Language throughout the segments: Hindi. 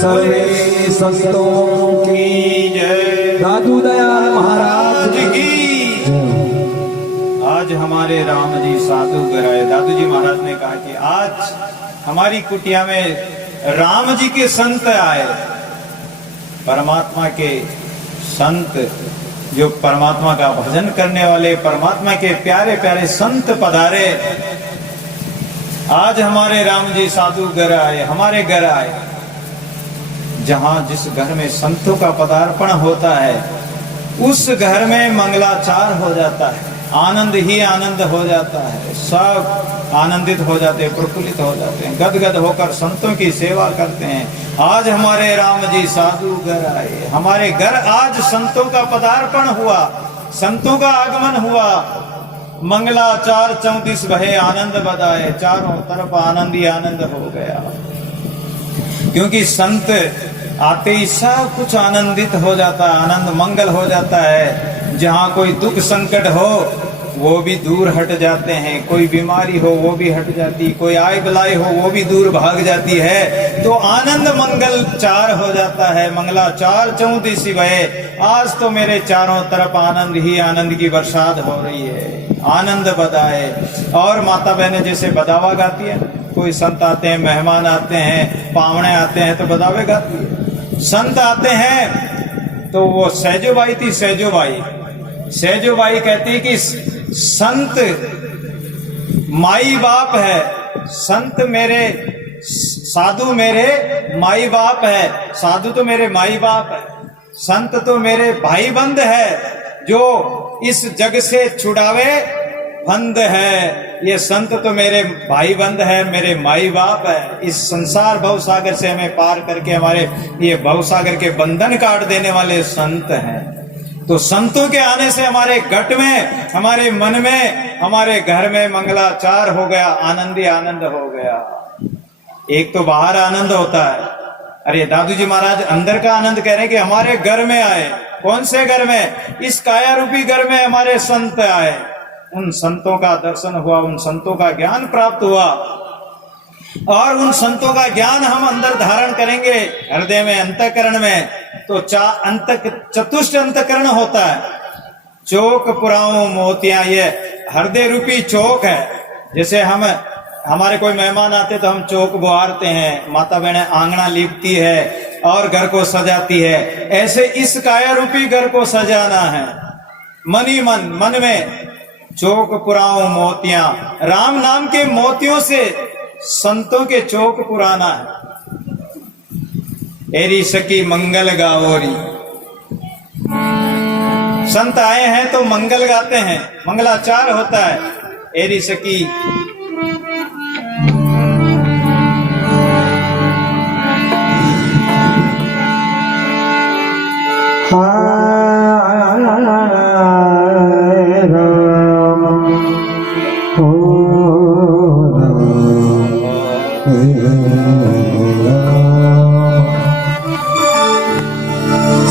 सर्वे संतों की जय। दादू दयाल महाराज की। आज हमारे राम जी साधु घर आए। दादू जी महाराज ने कहा कि आज हमारी कुटिया में राम जी के संत आए, परमात्मा के संत, जो परमात्मा का भजन करने वाले, परमात्मा के प्यारे प्यारे संत पधारे। आज हमारे राम जी साधु घर आए, हमारे घर आए। जहां जिस घर में संतों का पदार्पण होता है उस घर में मंगलाचार हो जाता है, आनंद ही आनंद हो जाता है, सब आनंदित हो जाते हैं, प्रफुल्लित हो जाते हैं, गदगद होकर संतों की सेवा करते हैं। आज हमारे राम जी साधु घर आए, हमारे घर आज संतों का पदार्पण हुआ, संतों का आगमन हुआ। मंगलाचार 34 भये आनंद बधाए, चारों तरफ आनंद ही आनंद हो गया, क्योंकि संत आते ही सब कुछ आनंदित हो जाता है, आनंद मंगल हो जाता है। जहाँ कोई दुख संकट हो वो भी दूर हट जाते हैं, कोई बीमारी हो वो भी हट जाती, कोई आय बलाई हो वो भी दूर भाग जाती है। तो आनंद मंगल चार हो जाता है, मंगलाचार 34 भये। आज तो मेरे चारों तरफ आनंद ही आनंद की बरसात हो रही है, आनंद बधाए। और माता बहनें जैसे बधावा गाती है, कोई संत आते हैं, मेहमान आते हैं, पावने आते हैं तो बधावे गाती है। संत आते हैं तो वो सहजोबाई थी, सहजोबाई कहती कि संत माई बाप है, संत मेरे, साधु मेरे माई बाप है, साधु तो मेरे माई बाप है, संत तो मेरे भाई बंद है, जो इस जग से छुड़ावे बंद है। ये संत तो मेरे भाई बंद है, मेरे माई बाप है। इस संसार भव सागर से हमें पार करके हमारे ये भव सागर के बंधन काट देने वाले संत हैं। तो संतों के आने से हमारे घट में, हमारे मन में, हमारे घर में मंगलाचार हो गया, आनंद ही आनंद हो गया। एक तो बाहर आनंद होता है, अरे दादू जी महाराज अंदर का आनंद कह रहे हैं कि हमारे घर में आए। कौन से घर में? इस काया रूपी घर में हमारे संत आए, उन संतों का दर्शन हुआ, उन संतों का ज्ञान प्राप्त हुआ, और उन संतों का ज्ञान हम अंदर धारण करेंगे हृदय में, अंतःकरण में। तो चतुष्ट अंतःकरण होता है। चौक पुराओ मोतियां, ये हृदय रूपी चौक है। जैसे हम, हमारे कोई मेहमान आते तो हम चौक बुहारते हैं, माता बहनें आंगना लीपती है और घर को सजाती है। ऐसे इस काया रूपी घर को सजाना है, मन ही मन में चौक पुराओ मोतियां, राम नाम के मोतियों से संतों के चौक पुराना है। एरी सकी मंगल गाओरी, संत आए हैं तो मंगल गाते हैं, मंगलाचार होता है। एरी सकी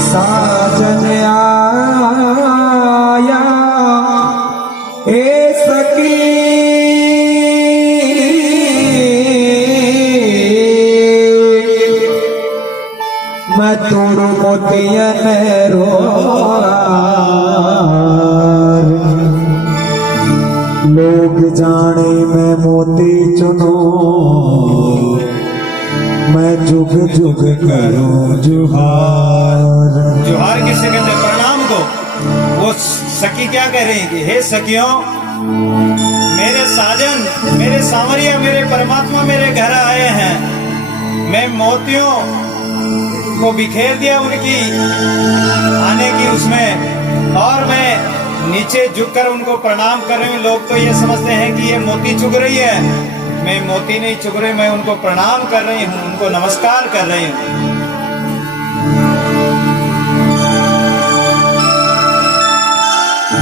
साजन आया ए सखी, मैं तोड़ू मोतियन रो, लोग जाने मैं मोती चुनो, मैं जुग जुग करूं जुहार। जुहार किसे कहते हैं? प्रणाम को। वो सखी क्या कह रही थी? हे सखियों, मेरे साजन, मेरे सांवरिया, मेरे परमात्मा मेरे घर आए हैं। मैं मोतियों को बिखेर दिया उनकी आने की उसमें, और मैं नीचे झुककर उनको प्रणाम कर रही हूँ। लोग तो ये समझते हैं कि ये मोती चुग रही है, मैं मोती नहीं चुग रही, मैं उनको प्रणाम कर रही हूँ, उनको नमस्कार कर रही हूँ।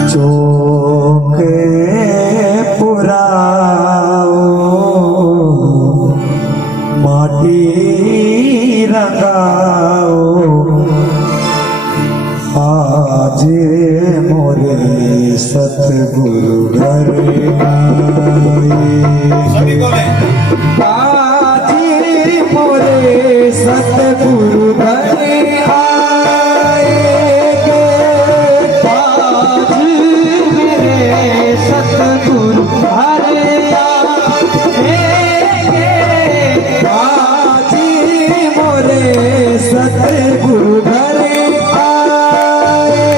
चौके पुराओ माटी रंगाओ, आज मोरे सतगुरु घर आए। सभी बोले आज मोरे सतगुरु घर आएंगे, आज मेरे सतगुरु घर आएंगे, आज मोरे सतगुरु घर आएंगे।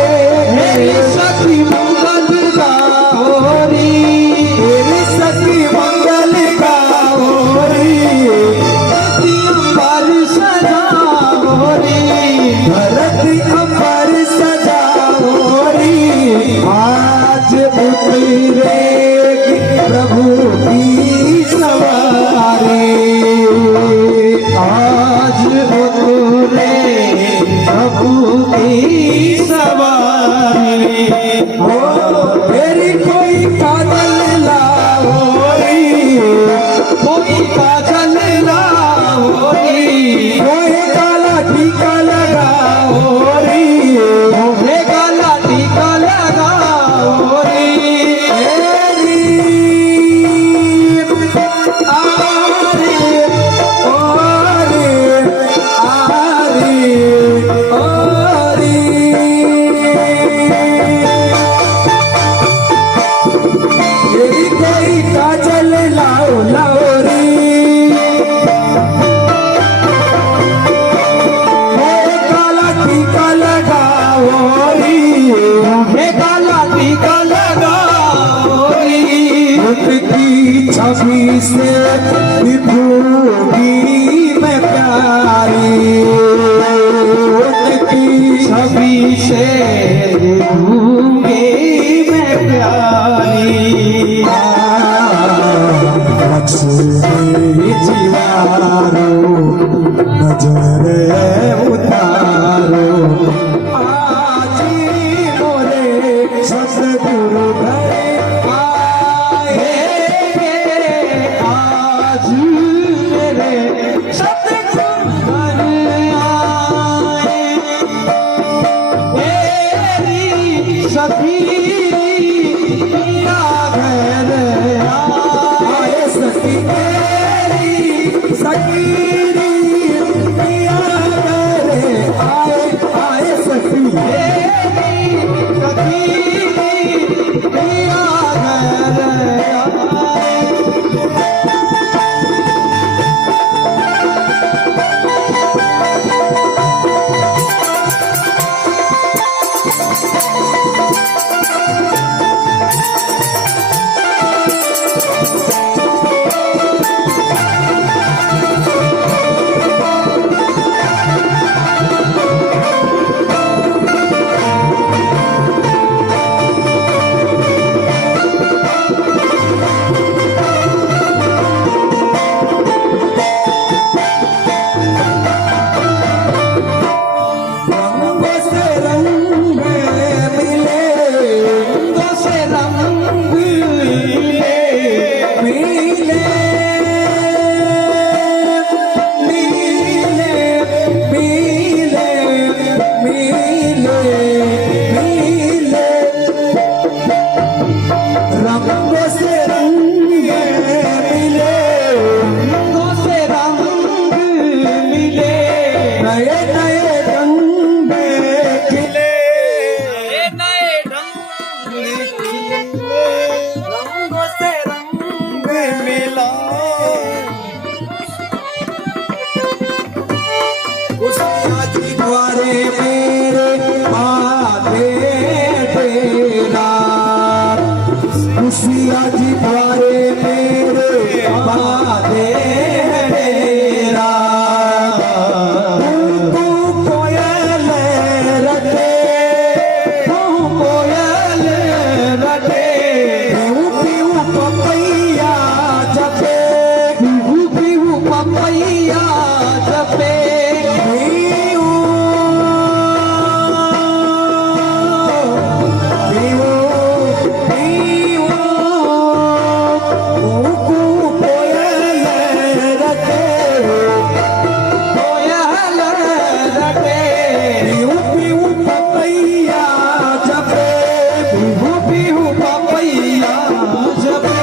मेरी सखी मंगल गाओरी, तेरी सखी मंगल गाओरी, धरती अंबर सजाओरी, धरती अंबर सजाओरी। आज उतरेगी प्रभु की सवारी, आज उतरे प्रभु की सवारी। ओ तेरी कोई काजल लाओरी, कोई काजल लाओरी, कोई काला टीका लगाओरी। मोहे गला टीका लगाओरी। तेरी आरी ओरी, आरी ओरी। तेरी कोई काजल लाओ लाओरी, मोहे काला टीका लगाओरी। मोहे गला टीका लगाओरी। उनकी छवि से निभूंगी मैं प्यारी, उनकी छवि से दूंगी मैं प्यारी। लक्ष्मी जियारो नजर उतारो, आज मोरे सतगुरु घर आएंगे, आज मेरे सतगुरु घर आए। तेरी सखी पिया घर आए। सखी तेरी सखीरी पिया करे आए, आए सखी तेरी सखी पिया घर आए। रंगों से रंग मिले, रंगों से रंग मिले, मिले मिले मिले मिले मिले। रंगों से रंग मिले, रंगों से रंग मिले, नए नए रंग खिले, नए रंग खिले, रंगों से रंग मिला। खुशियाँ जी द्वारे मेरे माथे तेरा, खुशियाँ जी द्वारे मेरे माथे तेरा। तू कोयल रटे, तू कोयल रटे, पीऊ पीऊ पपैया जपे, पीहू पीहू पपैया जपे, पीऊ पीऊ पीऊ। कू कोयल रटे, कोयल रटे, पीऊ पीऊ पपैया जपे, पीहू पीहू पपैया जपे।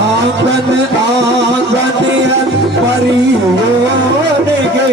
आंगन आंगन परियों के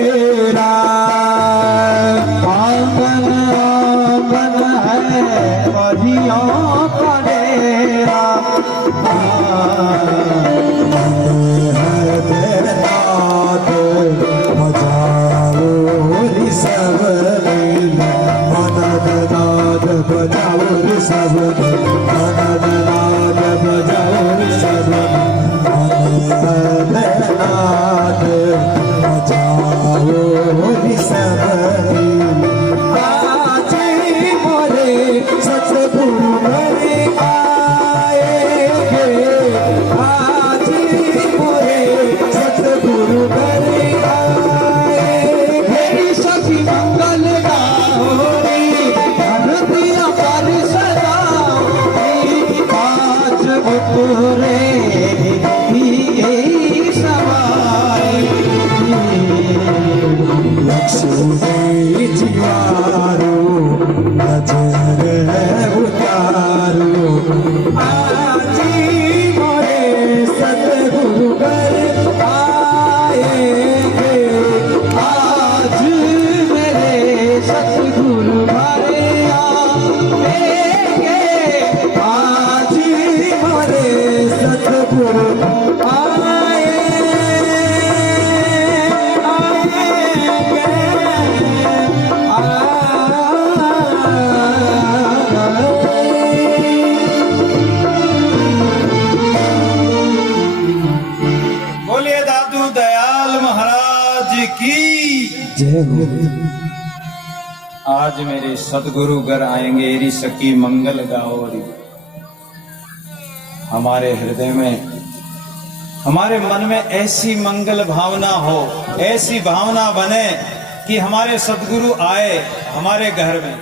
जय हो। आज मेरे सदगुरु घर आएंगे एरी सखी मंगल गाओरी। हमारे हृदय में, हमारे मन में ऐसी मंगल भावना हो, ऐसी भावना बने कि हमारे सदगुरु आए हमारे घर में,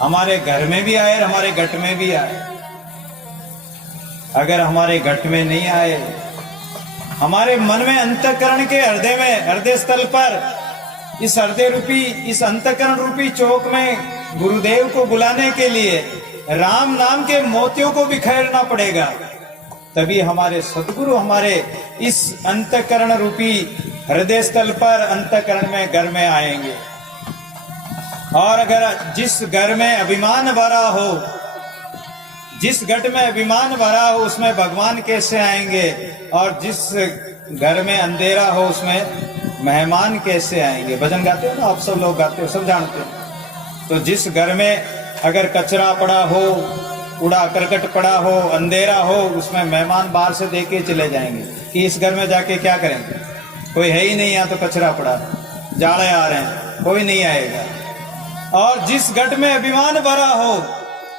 हमारे घर में भी आए और हमारे घट में भी आए। अगर हमारे घट में नहीं आए, हमारे मन में, अंतःकरण के हृदय में, हृदय स्थल पर, इस हृदय रूपी, इस अंतःकरण रूपी चौक में गुरुदेव को बुलाने के लिए राम नाम के मोतियों को बिखेरना पड़ेगा। तभी हमारे सदगुरु हमारे इस अंतःकरण रूपी हृदय स्थल पर, अंतःकरण में, घर में आएंगे। और अगर जिस घर में अभिमान भरा हो, जिस घट में अभिमान भरा हो, उसमें भगवान कैसे आएंगे? और जिस घर में अंधेरा हो, उसमें मेहमान कैसे आएंगे? भजन गाते हो ना आप, सब लोग गाते हो, सब जानते हो। तो जिस घर में अगर कचरा पड़ा हो, कूड़ा करकट पड़ा हो, अंधेरा हो, उसमें मेहमान बाहर से देख के चले जाएंगे कि इस घर में जाके क्या करेंगे, कोई है ही नहीं, यहाँ तो कचरा पड़ा, जाड़े आ रहे हैं, कोई नहीं आएगा। और जिस घट में अभिमान भरा हो,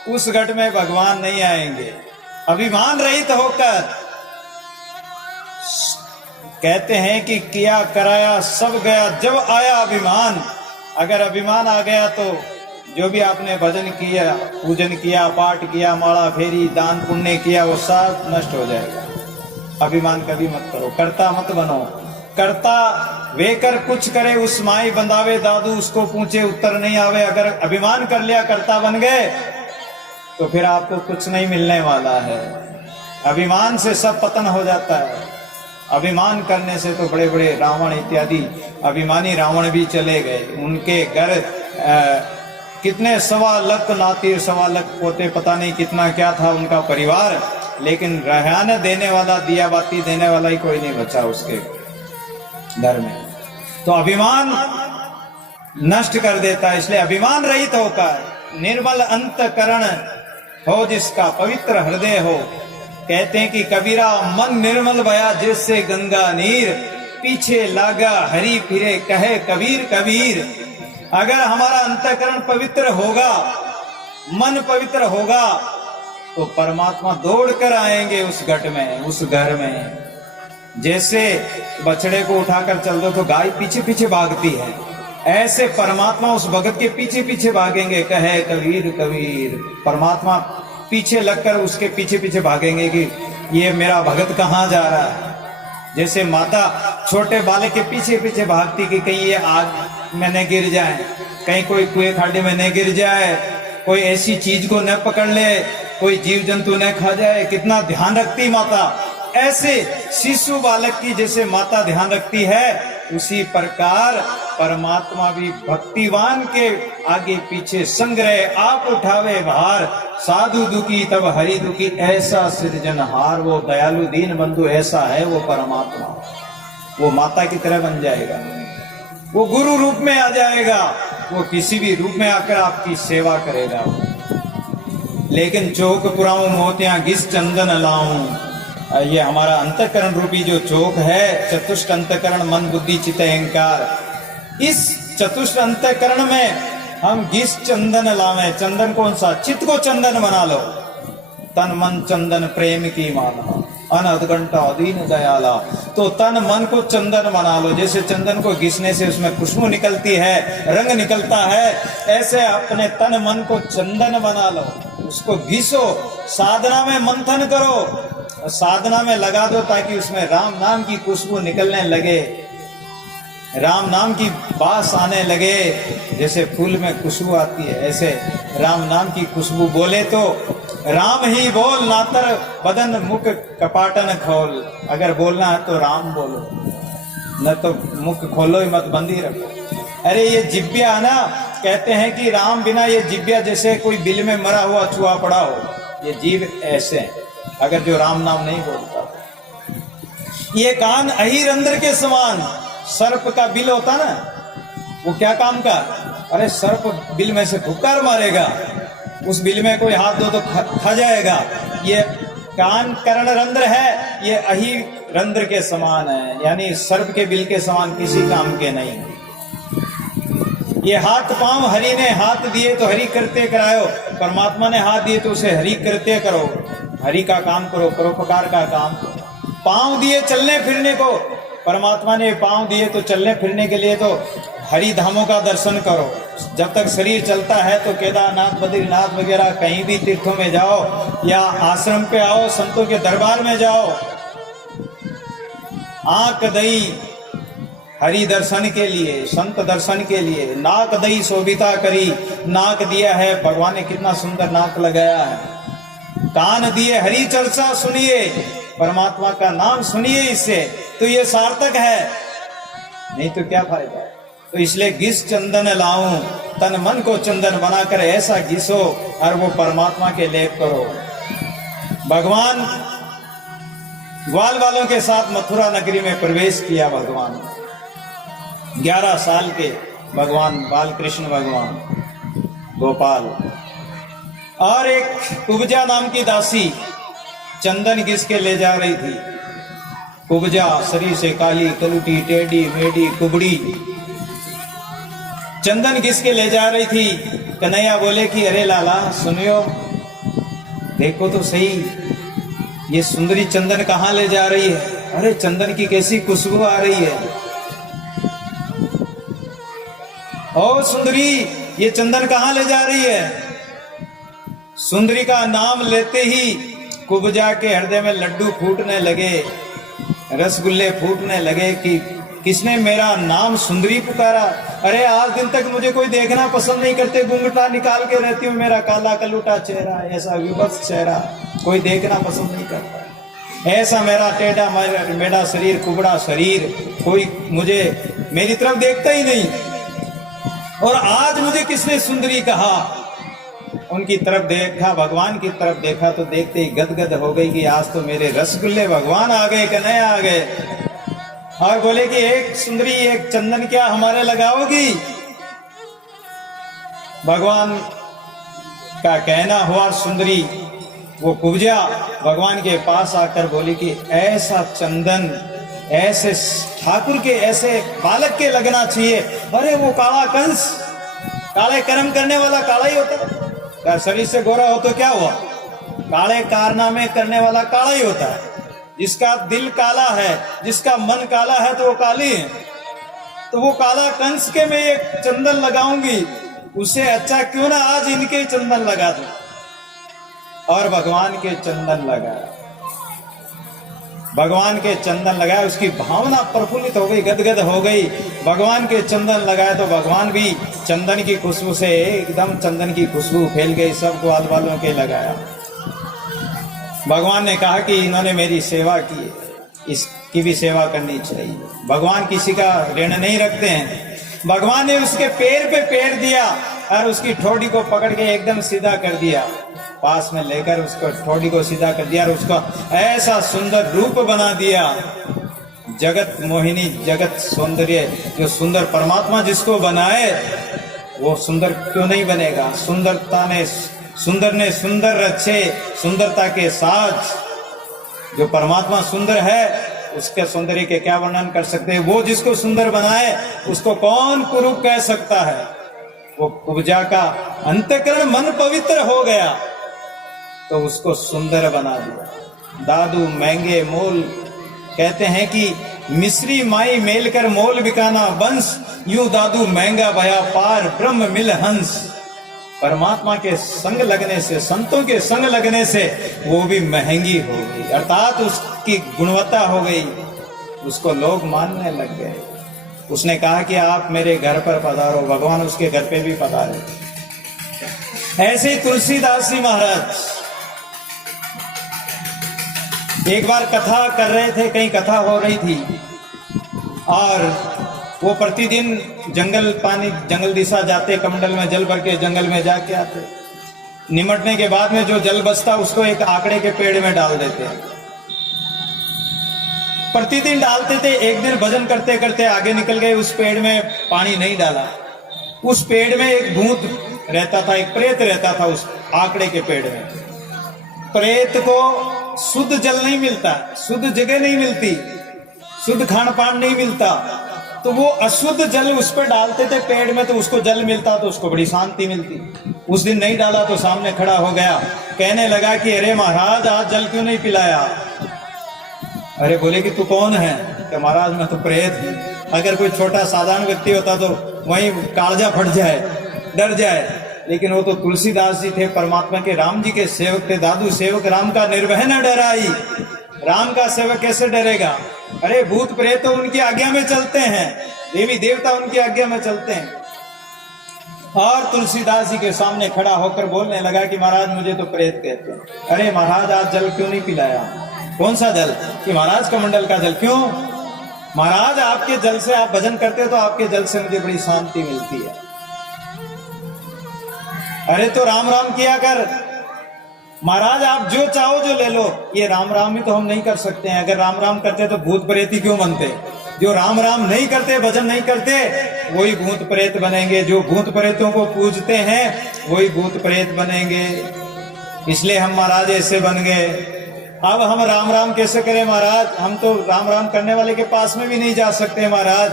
उस घट में भगवान नहीं आएंगे। अभिमान रहित होकर कहते हैं कि किया कराया सब गया, जब आया अभिमान। अगर अभिमान आ गया तो जो भी आपने भजन किया, पूजन किया, पाठ किया, माला फेरी, दान पुण्य किया, वो सब नष्ट हो जाएगा। अभिमान कभी मत करो, कर्ता मत बनो। कर्ता वे कर कुछ करे, उस माई बंदावे दादू, उसको पूछे उत्तर नहीं आवे। अगर अभिमान कर लिया, कर्ता बन गए, तो फिर आपको कुछ नहीं मिलने वाला है। अभिमान से सब पतन हो जाता है। अभिमान करने से तो बड़े बड़े रावण इत्यादि अभिमानी रावण भी चले गए। उनके घर कितने 1.25 लाख नातिर, 1.25 लाख पोते, पता नहीं कितना क्या था उनका परिवार, लेकिन रहने देने वाला, दिया बाती देने वाला ही कोई नहीं बचा उसके घर में। तो अभिमान नष्ट कर देता है। इसलिए अभिमान रहित होकर निर्मल अंतःकरण हो, जिसका पवित्र हृदय हो। कहते हैं कि कबीरा मन निर्मल भया जैसे गंगा नीर, पीछे लागा हरि फिरे कहे कबीर कबीर। अगर हमारा अंतःकरण पवित्र होगा, मन पवित्र होगा, तो परमात्मा दौड़ कर आएंगे उस घट में, उस घर में। जैसे बछड़े को उठाकर चल दो तो गाय पीछे पीछे भागती है, ऐसे परमात्मा उस भगत के पीछे पीछे भागेंगे। कहे कबीर कबीर, परमात्मा पीछे लगकर उसके पीछे पीछे भागेंगे कि ये मेरा भगत कहाँ जा रहा है। जैसे माता छोटे बालक के पीछे पीछे भागती कि कहीं ये आग में न गिर जाए, कहीं कोई कुएं खाड्डे में न गिर जाए, कोई ऐसी चीज को न पकड़ ले, कोई जीव जंतु न खा जाए। कितना ध्यान रखती माता। ऐसे शिशु बालक की जैसे माता ध्यान रखती है, उसी प्रकार परमात्मा भी भक्तिवान के आगे पीछे संग्रह आप उठावे भार। साधु दुखी तब हरि दुखी, ऐसा सृजनहार। वो दयालु दीन बंधु ऐसा है वो परमात्मा। वो माता की तरह बन जाएगा, वो गुरु रूप में आ जाएगा, वो किसी भी रूप में आकर आपकी सेवा करेगा। लेकिन चौक पुराऊं मोतियां घिस चंदन लाऊं, ये हमारा अंतःकरण रूपी जो चौक है, चतुष्ट अंतःकरण मन बुद्धि चित्त अहंकार। इस चतुष्ट अंतःकरण में हम घिस चंदन लावे। चंदन कौन सा? चित्त को चंदन बना लो। तन मन चंदन प्रेम की माला, अनहद घंटा दीन दयाला। तो तन मन को चंदन बना लो। जैसे चंदन को घिसने से उसमें खुशबू निकलती है, रंग निकलता है, ऐसे अपने तन मन को चंदन बना लो। उसको घिसो, साधना में मंथन करो, साधना में लगा दो, ताकि उसमें राम नाम की खुशबू निकलने लगे, राम नाम की बास आने लगे। जैसे फूल में खुशबू आती है, ऐसे राम नाम की खुशबू बोले तो राम ही बोल, नातर बदन मुख कपाटन खोल। अगर बोलना है तो राम बोलो, न तो मुख खोलो ही मत, बंदी रखो। अरे ये जिब्या है ना, कहते हैं कि राम बिना ये जिब्या जैसे कोई बिल में मरा हुआ चूहा पड़ा हो। ये जीव ऐसे हैं अगर जो राम नाम नहीं बोलता। ये कान अहीर अंदर के समान। सर्प का बिल होता ना, वो क्या काम का? अरे सर्प बिल में से फुकार मारेगा, उस बिल में कोई हाथ दो तो खा जाएगा। ये कान कर्ण रंध्र है, ये अहीर रंध्र के समान है, यानी सर्प के बिल के समान किसी काम के नहीं। ये हाथ पांव हरि ने हाथ दिए तो हरि करते करायो, परमात्मा ने हाथ दिए तो उसे हरि करते करो, हरि का काम करो, परोपकार का काम करो। पांव दिए चलने फिरने को, परमात्मा ने पांव दिए तो चलने फिरने के लिए तो हरि धामों का दर्शन करो। जब तक शरीर चलता है तो केदारनाथ बद्रीनाथ वगैरह कहीं भी तीर्थों में जाओ या आश्रम पे आओ, संतों के दरबार में जाओ, आंख दई हरि दर्शन के लिए, संत दर्शन के लिए, नाक दई शोभिता करी, नाक दिया है, भगवान ने कितना सुंदर नाक लगाया है, कान दिए हरि चर्चा सुनिए, परमात्मा का नाम सुनिए, इससे तो ये सार्थक है, नहीं तो क्या फायदा है। तो इसलिए घिस चंदन लाऊं, तन मन को चंदन बनाकर ऐसा घिसो और वो परमात्मा के लेप करो। भगवान ग्वाल वालों के साथ मथुरा नगरी में प्रवेश किया। भगवान 11 साल के भगवान बाल कृष्ण भगवान गोपाल और एक कुब्जा नाम की दासी चंदन घिस के ले जा रही थी। कुब्जा शरीर से काली कलुटी टेढ़ी मेढ़ी कुबड़ी चंदन घिस के ले जा रही थी। कन्हैया बोले कि अरे लाला सुनियो, देखो तो सही ये सुंदरी चंदन कहाँ ले जा रही है। अरे चंदन की कैसी खुशबू आ रही है। ओ सुंदरी ये चंदन कहाँ ले जा रही है। सुंदरी का नाम लेते ही कुब्जा के हृदय में लड्डू फूटने लगे, रसगुल्ले फूटने लगे कि किसने मेरा नाम सुंदरी पुकारा। अरे आज दिन तक मुझे कोई देखना पसंद नहीं करते, घूंघटा निकाल के रहती हूँ, मेरा काला कलूटा चेहरा, ऐसा विभत्स चेहरा कोई देखना पसंद नहीं करता। ऐसा मेरा टेढ़ा मेरा शरीर, कुबड़ा शरीर, कोई मुझे मेरी तरफ देखता ही नहीं। और आज मुझे किसने सुंदरी कहा। उनकी तरफ देखा, भगवान की तरफ देखा तो देखते ही गदगद हो गई कि आज तो मेरे रसगुल्ले भगवान आ गए, कन्हैया आ गए। और बोले कि एक सुंदरी एक चंदन क्या हमारे लगाओगी। भगवान का कहना हुआ, सुंदरी वो कुब्जा भगवान के पास आकर बोली कि ऐसा चंदन ऐसे ठाकुर के, ऐसे बालक के लगना चाहिए। अरे वो काला कंस, काले कर्म करने वाला काला ही होता है। क्या शरीर से गोरा हो तो क्या हुआ, काले कारनामे करने वाला काला ही होता है। जिसका दिल काला है, जिसका मन काला है तो वो काली है। तो वो काला कंस के मैं एक चंदन लगाऊंगी, उससे अच्छा क्यों ना आज इनके चंदन लगा दूं। और भगवान के चंदन लगाया, भगवान के चंदन लगाया, उसकी भावना प्रफुल्लित हो गई, गदगद हो गई। भगवान के चंदन लगाया तो भगवान भी चंदन की खुशबू से एकदम चंदन की खुशबू फैल गई, सब ग्वाल वालों के लगाया। भगवान ने कहा कि इन्होंने मेरी सेवा की, इसकी भी सेवा करनी चाहिए। भगवान किसी का ऋण नहीं रखते हैं। भगवान ने उसके पैर पे पैर दिया और उसकी ठोड़ी को पकड़ के एकदम सीधा कर दिया, पास में लेकर उसको ठोड़ी को सीधा कर दिया और उसका ऐसा सुंदर रूप बना दिया। जगत मोहिनी, जगत सौंदर्य, जो सुंदर परमात्मा जिसको बनाए वो सुंदर क्यों नहीं बनेगा। सुंदरता ने सुंदर रचे, सुंदरता के साथ जो परमात्मा सुंदर है उसके सौंदर्य के क्या वर्णन कर सकते हैं। वो जिसको सुंदर बनाए उसको कौन कुरूप कह सकता है। वो कुब्जा का अंतःकरण मन पवित्र हो गया तो उसको सुंदर बना दिया। दादू महंगे मोल, कहते हैं कि मिश्री माई मेल कर मोल बिकाना बंस, यूं दादू महंगा भया पार ब्रह्म मिल हंस। परमात्मा के संग लगने से, संतों के संग लगने से वो भी महंगी हो गई, अर्थात उसकी गुणवत्ता हो गई, उसको लोग मानने लग गए। उसने कहा कि आप मेरे घर पर पधारो, भगवान उसके घर पे भी पधारे। ऐसे ही तुलसीदास जी महाराज एक बार कथा कर रहे थे, कहीं कथा हो रही थी और वो प्रतिदिन जंगल पानी, जंगल दिशा जाते, कमंडल में जल भर के जंगल में जाके आते। निमटने के बाद में जो जल बचता उसको एक आकड़े के पेड़ में डाल देते। प्रतिदिन डालते थे। एक दिन भजन करते करते आगे निकल गए, उस पेड़ में पानी नहीं डाला। उस पेड़ में एक भूत रहता था, एक प्रेत रहता था उस आकड़े के पेड़ में। प्रेत को शुद्ध जल नहीं मिलता, शुद्ध जगह नहीं मिलती, शुद्ध खान पान नहीं मिलता, तो वो अशुद्ध जल उस पर डालते थे पेड़ में, तो उसको जल मिलता तो उसको बड़ी शांति मिलती। उस दिन नहीं डाला तो सामने खड़ा हो गया, कहने लगा कि अरे महाराज आज जल क्यों नहीं पिलाया। अरे बोले कि तू कौन है? कि महाराज मैं तो प्रेत हूं। अगर कोई छोटा साधारण व्यक्ति होता तो वहीं कालजा फट जाए, डर जाए, लेकिन वो तो तुलसीदास जी थे, परमात्मा के राम जी के सेवक थे। दादू सेवक राम का निर्भय न डराई। राम का सेवक कैसे डरेगा? अरे भूत प्रेत तो उनकी आज्ञा में चलते हैं, देवी देवता उनकी आज्ञा में चलते हैं। और तुलसीदास जी के सामने खड़ा होकर बोलने लगा कि महाराज मुझे तो प्रेत कहते हैं। अरे महाराज आज जल क्यों नहीं पिलाया? कौन सा जल? कि महाराज कमंडल का जल। क्यों? महाराज आपके जल से, आप भजन करते हो तो आपके जल से मुझे बड़ी शांति मिलती है। अरे तो राम राम किया कर। महाराज आप जो चाहो जो ले लो। ये राम राम ही तो हम नहीं कर सकते हैं। अगर राम राम करते तो भूत प्रेत ही क्यों बनते? जो राम राम नहीं करते, भजन नहीं करते, वही भूत प्रेत बनेंगे। जो भूत प्रेतों को पूजते हैं वही भूत प्रेत बनेंगे। इसलिए हम महाराज ऐसे बन गए। अब हम राम राम कैसे करें महाराज? हम तो राम राम करने वाले के पास में भी नहीं जा सकते महाराज।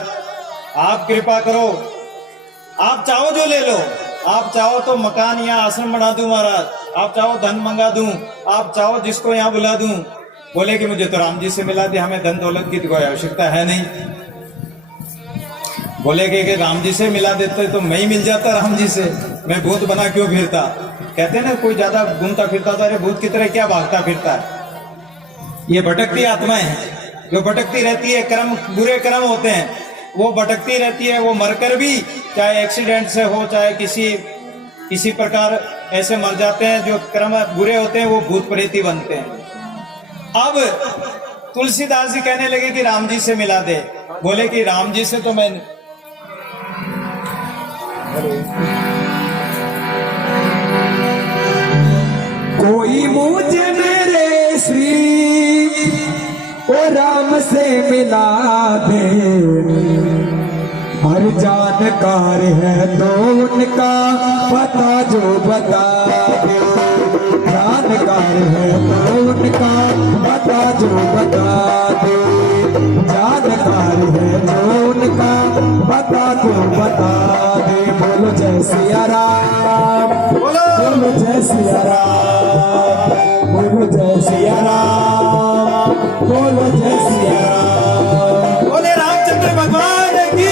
आप कृपा करो, आप चाहो जो ले लो। आप चाहो तो मकान या आश्रम बना दूं महाराज, आप चाहो धन मंगा दूं, आप चाहो जिसको यहाँ बुला दूं। बोले कि मुझे तो राम जी से मिला दे, हमें धन दौलत की कोई आवश्यकता है नहीं। बोले कि राम जी से मिला देते तो मैं ही मिल जाता राम जी से, मैं भूत बना क्यों फिरता? कहते ना कोई ज्यादा घूमता फिरता था, अरे भूत की तरह क्या भागता फिरता है? ये भटकती आत्माएं हैं जो भटकती रहती है। कर्म, बुरे कर्म होते हैं, वो भटकती रहती है। वो मरकर भी, चाहे एक्सीडेंट से हो, चाहे किसी प्रकार ऐसे मर जाते हैं। जो कर्म बुरे होते हैं वो भूत प्रेत ही बनते हैं। अब तुलसीदास जी कहने लगे कि राम जी से मिला दे। बोले कि राम जी से तो मैं कोई मुझे मेरे श्री ओ राम से मिला दे। हर जानकार है तो उनका पता जो बता दे। जानकार है तो उनका पता जो बता दे। जानकार है जो उनका पता जो बता दे। बोलो जय सिया राम, बोलो जय सिया राम, बोलो जय सिया राम, बोलो जय सिया राम। बोले रामचंद्र भगवान की।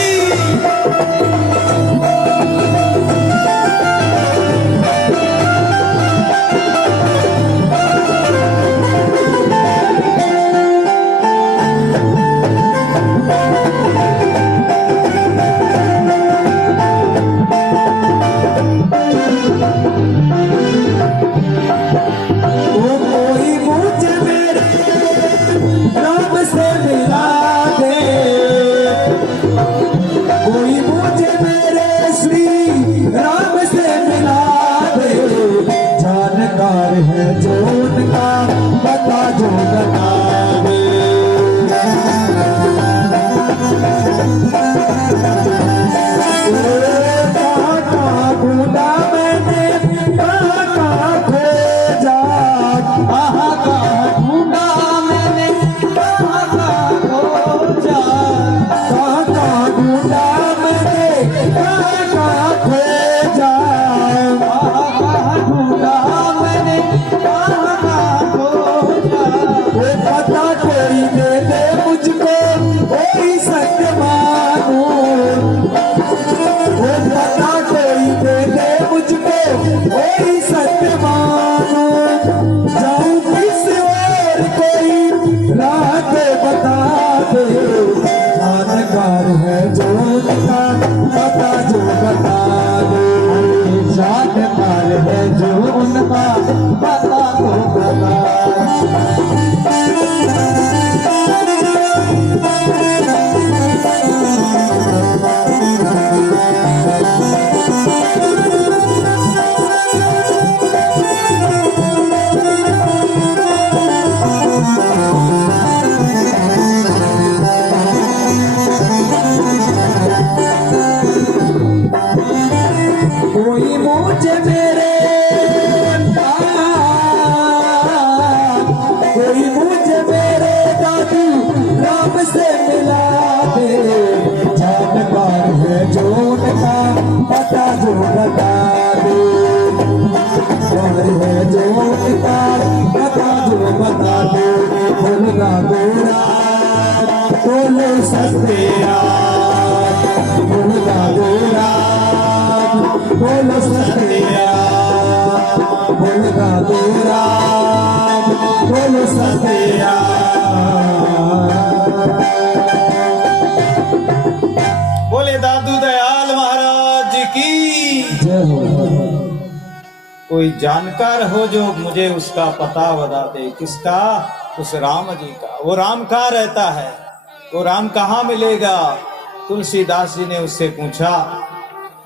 कोई मुझे मेरे राम से मिला दे। दयाल महाराज की। जय हो। कोई जानकार हो जो मुझे उसका पता बता दे। किसका? उस राम जी का। वो राम कहाँ रहता है, वो राम कहाँ मिलेगा? तुलसीदास जी ने उससे पूछा।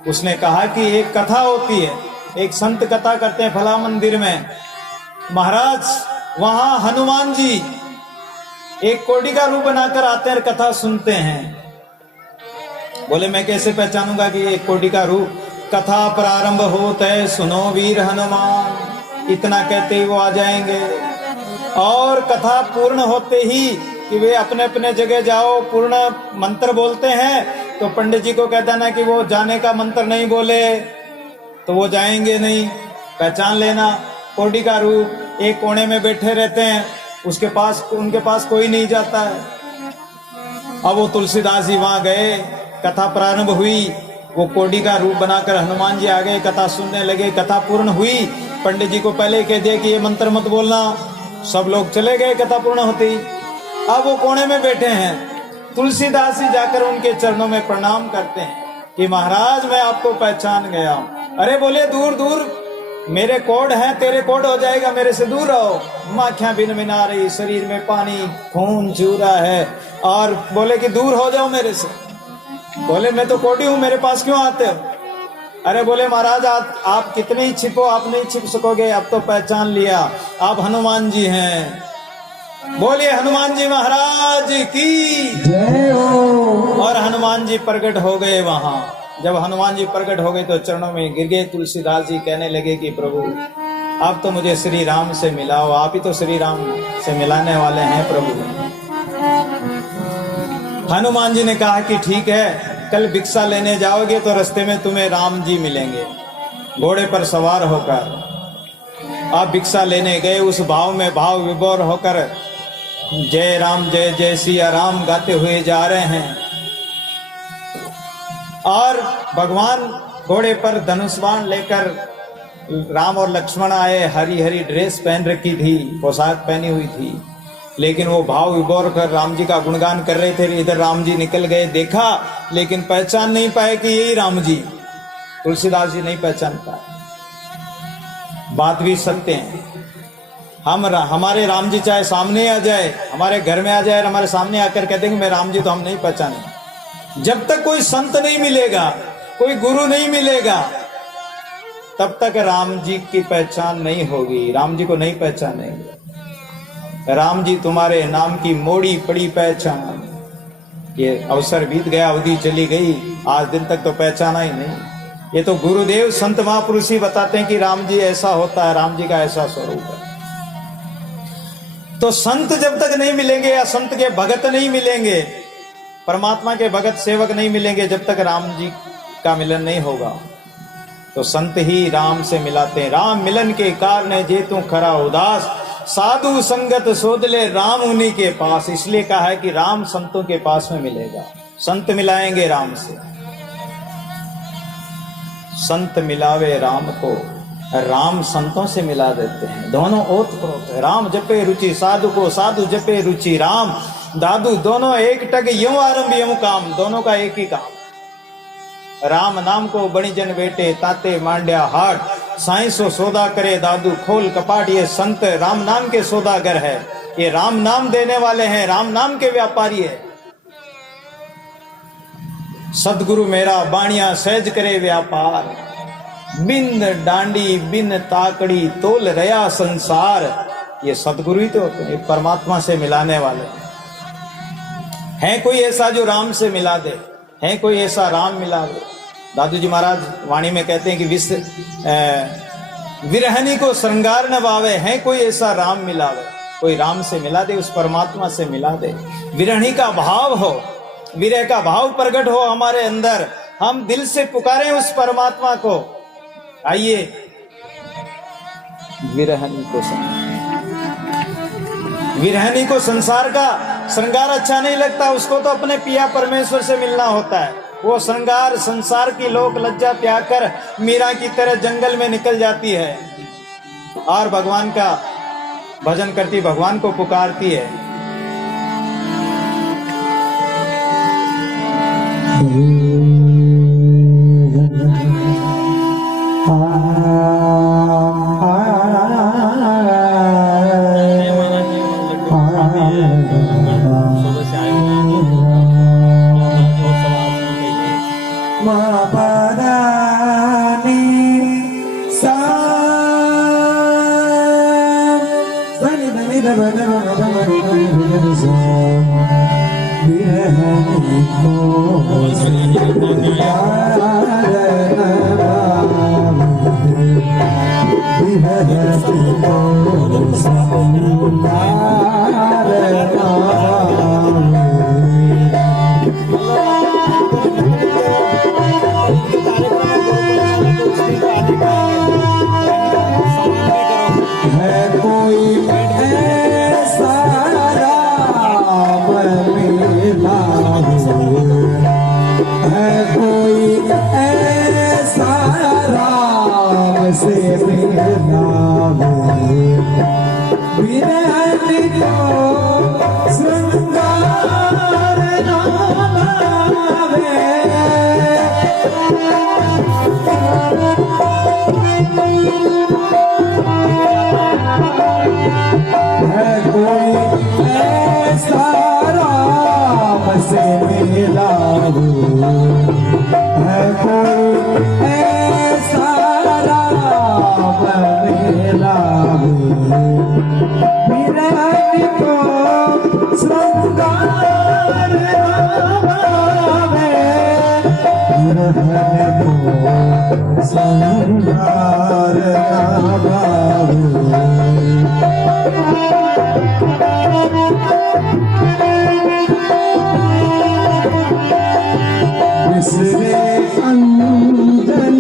उसने कहा कि एक कथा होती है, एक संत कथा करते हैं फला मंदिर में महाराज, वहां हनुमान जी एक कोड़ी का रूप बनाकर आते हैं, कथा सुनते हैं। बोले मैं कैसे पहचानूंगा कि एक कोड़ी का रूप? कथा प्रारंभ होता है, सुनो वीर हनुमान, इतना कहते ही वो आ जाएंगे। और कथा पूर्ण होते ही कि वे अपने अपने जगह जाओ, पूर्ण मंत्र बोलते हैं तो पंडित जी को कहता ना कि वो जाने का मंत्र नहीं बोले तो वो जाएंगे नहीं। पहचान लेना, कोड़ी का रूप एक कोने में बैठे रहते हैं, उसके पास उनके पास कोई नहीं जाता है। अब वो तुलसीदास जी वहां गए, कथा प्रारंभ हुई, वो कोड़ी का रूप बनाकर हनुमान जी आ गए, कथा सुनने लगे। कथा पूर्ण हुई, पंडित जी को पहले कह दिया कि ये मंत्र मत बोलना, सब लोग चले गए कथा पूर्ण होती। अब वो कोने में बैठे हैं, तुलसीदास जी जाकर उनके चरणों में प्रणाम करते हैं कि महाराज मैं आपको पहचान गया। अरे बोले दूर दूर, मेरे कोड है, तेरे कोड हो जाएगा, मेरे से दूर रहो। आँखें बिन बिना रही, शरीर में पानी खून चू रहा है, और बोले कि दूर हो जाओ मेरे से। बोले मैं तो कोडी हूं, मेरे पास क्यों आते हो? अरे बोले महाराज आप कितने ही छिपो, आप नहीं छिप सकोगे, अब तो पहचान लिया, आप हनुमान जी हैं। बोलिए हनुमान जी महाराज की जय हो। और हनुमान जी प्रकट हो गए वहां। जब हनुमान जी प्रकट हो गए तो चरणों में गिर गए। तुलसीदास जी कहने लगे कि प्रभु आप तो मुझे श्री राम से मिलाओ, आप ही तो श्री राम से मिलाने वाले हैं प्रभु। हनुमान जी ने कहा कि ठीक है, कल भिक्षा लेने जाओगे तो रास्ते में तुम्हें राम जी मिलेंगे घोड़े पर सवार होकर। आप भिक्षा लेने गए, उस भाव में भाव विभोर होकर जय राम जय जय सिया राम गाते हुए जा रहे हैं। और भगवान घोड़े पर धनुष बाण लेकर राम और लक्ष्मण आए, हरी हरी ड्रेस पहन रखी थी, पोशाक पहनी हुई थी, लेकिन वो भाव विभोर कर राम जी का गुणगान कर रहे थे। इधर राम जी निकल गए, देखा लेकिन पहचान नहीं पाए कि यही राम जी। तुलसीदास जी नहीं पहचान पाए। बात भी सत्य है, हमारे राम जी चाहे सामने आ जाए, हमारे घर में आ जाए और हमारे सामने आकर कहते हैं कि मैं राम जी, तो हम नहीं पहचाने। जब तक कोई संत नहीं मिलेगा, कोई गुरु नहीं मिलेगा, तब तक राम जी की पहचान नहीं होगी, राम जी को नहीं पहचानेंगे। राम जी तुम्हारे नाम की मोड़ी पड़ी पहचान। ये अवसर बीत गया, अवधि चली गई, आज दिन तक तो पहचाना ही नहीं। ये तो गुरुदेव संत महापुरुष ही बताते हैं कि राम जी ऐसा होता है, राम जी का ऐसा स्वरूप है। तो संत जब तक नहीं मिलेंगे या संत के भगत नहीं मिलेंगे, परमात्मा के भगत सेवक नहीं मिलेंगे, जब तक राम जी का मिलन नहीं होगा। तो संत ही राम से मिलाते हैं। राम मिलन के कारण जे तू खरा उदास, साधु संगत सोदले राम उन्हीं के पास। इसलिए कहा है कि राम संतों के पास में मिलेगा, संत मिलाएंगे राम से। संत मिलावे राम को, राम संतों से मिला देते हैं। दोनों ओत प्रोत है। राम जपे रुचि साधु को, साधु जपे रुचि राम। दादू दोनों एक टग यूं आरंभ यूं काम, दोनों का एक ही काम। राम नाम को बणिजन बेटे ताते मांड्या हाट, साईं सो सौदा करे दादू खोल कपाट। ये संत राम नाम के सौदागर है, ये राम नाम देने वाले हैं, राम नाम के व्यापारी है। सदगुरु मेरा बाणिया सहज करे व्यापार, बिन डांडी बिन ताकड़ी तोल रया संसार। ये सदगुरु ही तो होते हैं, परमात्मा से मिलाने वाले हैं। कोई ऐसा जो राम से मिला दे, है कोई ऐसा राम मिला दे। दादू जी महाराज वाणी में कहते हैं कि विरहनी को श्रृंगार न भावे, है कोई ऐसा राम मिलावे। कोई राम से मिला दे, उस परमात्मा से मिला दे। विरहनी का भाव हो, विरह का भाव प्रकट हो हमारे अंदर, हम दिल से पुकारें उस परमात्मा को। आइए विरहनी को संसार का श्रृंगार अच्छा नहीं लगता, उसको तो अपने पिया परमेश्वर से मिलना होता है। वो श्रृंगार संसार की लोक लज्जा त्याग कर मीरा की तरह जंगल में निकल जाती है और भगवान का भजन करती, भगवान को पुकारती है। है कोई ऐसा राम मिला है कोई ऐसा राम से मिला विरहन को श्रृंगार नावे है कोई ऐसा राम से मिला है कोई ऐसा राम मिला विरहन को श्रृंगार नावे विरहन को श्रृंगार नावे बिसरे अंजन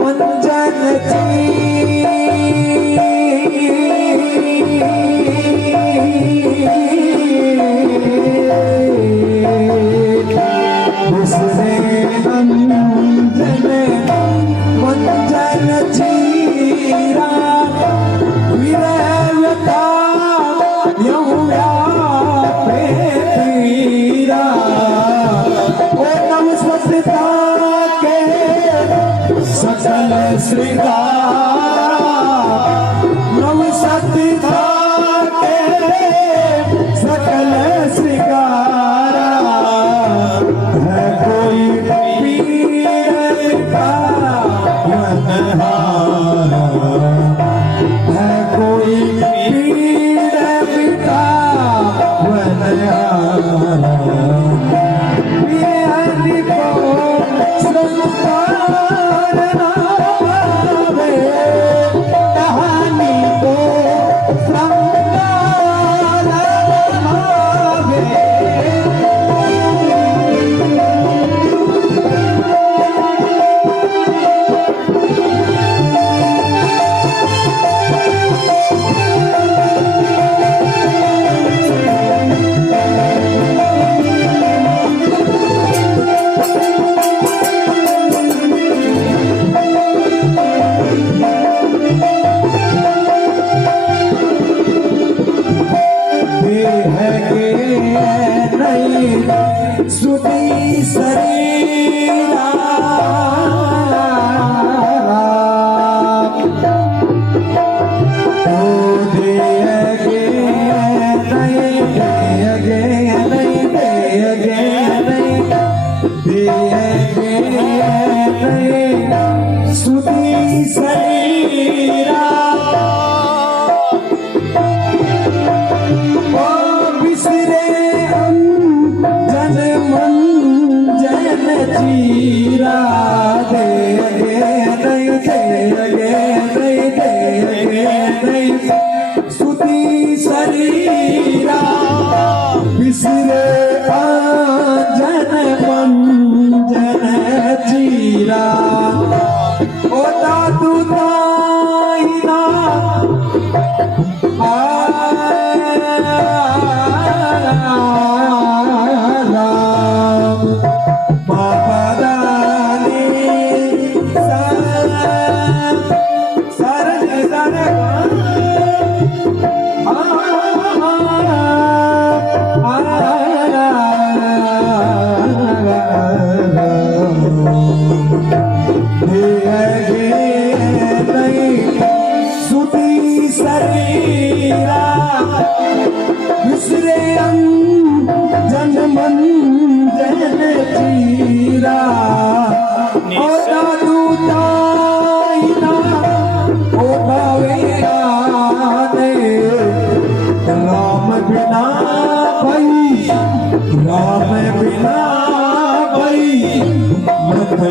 मंजन बिसरे अंजन मंजन चीरा विरहता यूं व्यापे पीरा ओ नम स्वस्ता के सकल श्रृंगार नव सत्ता के सकल श्रृंगार है कोई पीर का मनहारा है कोई पीर पिता मनहारा विरहन को श्रृंगार नावे कहानी को श्रृंगार नावे है के नहीं सुनी शरीरा ओ देगे नहीं देगे नहीं देगे नहीं देगे नहीं सुनी शरीरा बिसरे जन मन जन चीरा दे नहीं नहीं सुती शरीरा बिसरे जन मन जन चीरा ओ दादू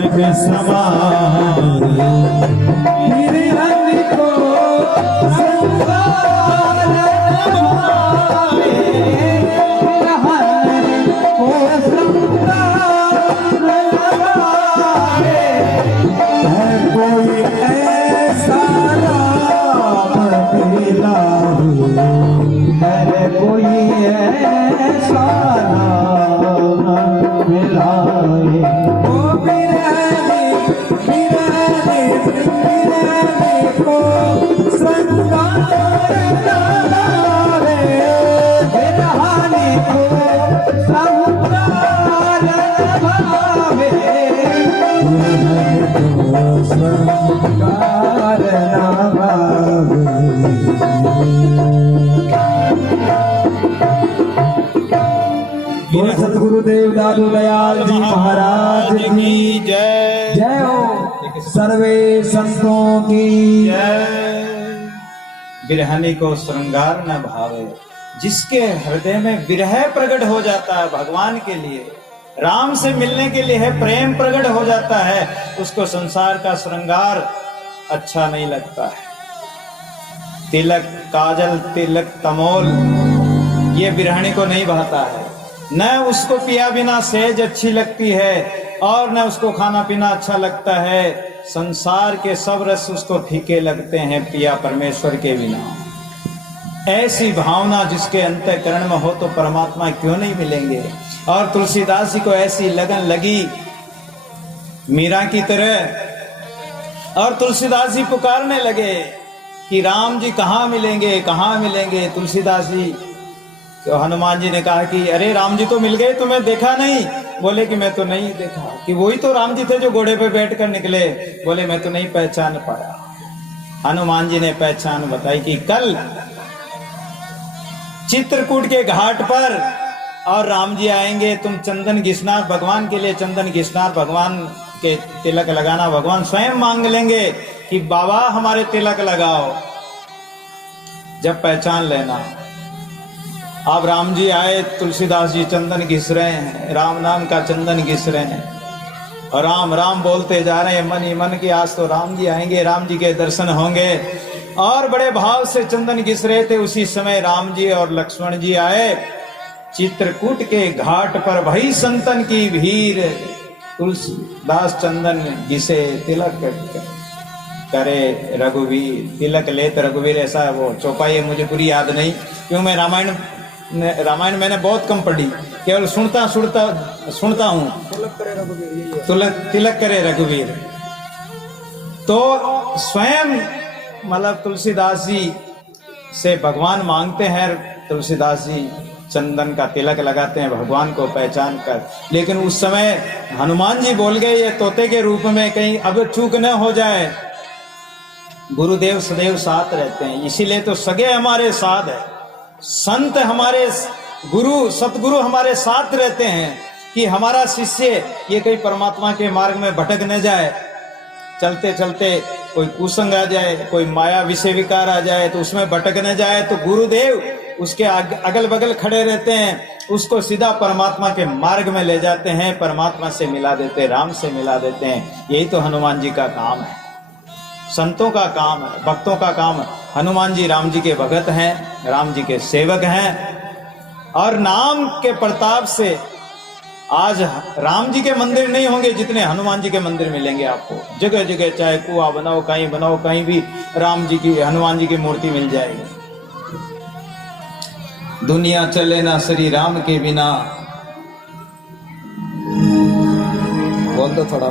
स्वर्ग समान बिरहन को संसार न भावे, बिरहन को संसार न भावे। है कोई ऐसा राम मिला है कोई ऐसा राम मिलाए। ओ बिरहने बिरहने बिरहने को संसार न भावे, बिरहने को संसार न भावे, बिरहने को संसार न भावे। बोलो सतगुरुदेव दादू दयाल जी महाराज की जय। जय हो। सर्वे संतों की जय। बिरहनी को श्रृंगार न भावे, जिसके हृदय में विरह प्रकट हो जाता है भगवान के लिए, राम से मिलने के लिए है प्रेम प्रकट हो जाता है, उसको संसार का श्रृंगार अच्छा नहीं लगता है। तिलक काजल तिलक तमोल ये बिरहनी को नहीं भाता है, न उसको पिया बिना सेज अच्छी लगती है और न उसको खाना पीना अच्छा लगता है। संसार के सब रस उसको फीके लगते हैं पिया परमेश्वर के बिना। ऐसी भावना जिसके अंतःकरण में हो तो परमात्मा क्यों नहीं मिलेंगे। और तुलसीदास जी को ऐसी लगन लगी मीरा की तरह, और तुलसीदास जी पुकारने लगे कि राम जी कहाँ मिलेंगे कहाँ मिलेंगे। तुलसीदास जी तो हनुमान जी ने कहा कि अरे राम जी तो मिल गए, तुम्हें देखा नहीं। बोले कि मैं तो नहीं देखा। कि वही तो राम जी थे जो घोड़े पे बैठ कर निकले। बोले मैं तो नहीं पहचान पाया। हनुमान जी ने पहचान बताई कि कल चित्रकूट के घाट पर और राम जी आएंगे, तुम चंदन घिसनार भगवान के लिए चंदन घिसनार भगवान के तिलक लगाना। भगवान स्वयं मांग लेंगे कि बाबा हमारे तिलक लगाओ, जब पहचान लेना। अब राम जी आए, तुलसीदास जी चंदन घिस रहे हैं, राम नाम का चंदन घिस रहे हैं और राम राम बोलते जा रहे हैं मन ही मन की आज तो राम जी आएंगे, राम जी के दर्शन होंगे। और बड़े भाव से चंदन घिस रहे थे। उसी समय राम जी और लक्ष्मण जी आए। चित्रकूट के घाट पर वही संतन की भीड़, तुलसीदास चंदन घिसे तिलक करे रघुवीर। तिलक लेत रघुवीर, ऐसा वो चौपाई है, मुझे पूरी याद नहीं क्यों, मैं रामायण मैंने बहुत कम पढ़ी, केवल सुनता हूँ। तिलक करे रघुवीर। तो स्वयं मतलब तुलसीदास जी से भगवान मांगते हैं, तुलसीदास जी चंदन का तिलक लगाते हैं भगवान को पहचान कर। लेकिन उस समय हनुमान जी बोल गए ये तोते के रूप में, कहीं अब चूक न हो जाए। गुरुदेव सदैव साथ रहते हैं, इसीलिए तो सगे हमारे साथ है, संत हमारे गुरु सतगुरु हमारे साथ रहते हैं कि हमारा शिष्य ये कहीं परमात्मा के मार्ग में भटक न जाए। चलते चलते कोई कुसंग आ जाए, कोई माया विषय विकार आ जाए तो उसमें भटक न जाए। तो गुरुदेव उसके अगल बगल खड़े रहते हैं, उसको सीधा परमात्मा के मार्ग में ले जाते हैं, परमात्मा से मिला देते हैं, राम से मिला देते हैं। यही तो हनुमान जी का काम है, संतों का काम है, भक्तों का काम है। हनुमान जी राम जी के भगत हैं, राम जी के सेवक हैं और नाम के प्रताप से आज राम जी के मंदिर नहीं होंगे जितने हनुमान जी के मंदिर मिलेंगे आपको। जगह जगह चाहे कुआं बनाओ, कहीं बनाओ, कहीं भी राम जी की हनुमान जी की मूर्ति मिल जाएगी। दुनिया चले ना श्री राम के बिना। बोल दो थोड़ा।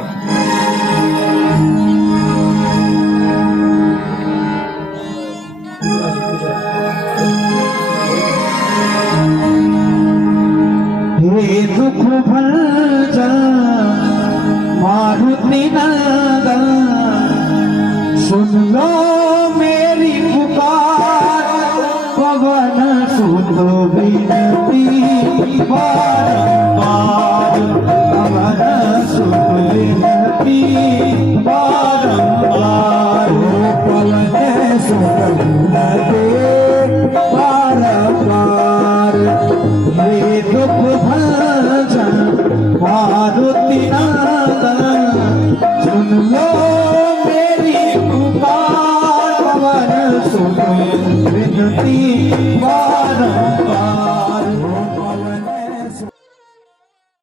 हे दुख भंजन मारुति नंदन, सुन लो मेरी पुकार, पवन सुत विनती बारंबार, पवन सुत विनती बारंबार, पवन सुत विनती बारंबार। हे दुख भंजन मारुति नंदन, हरि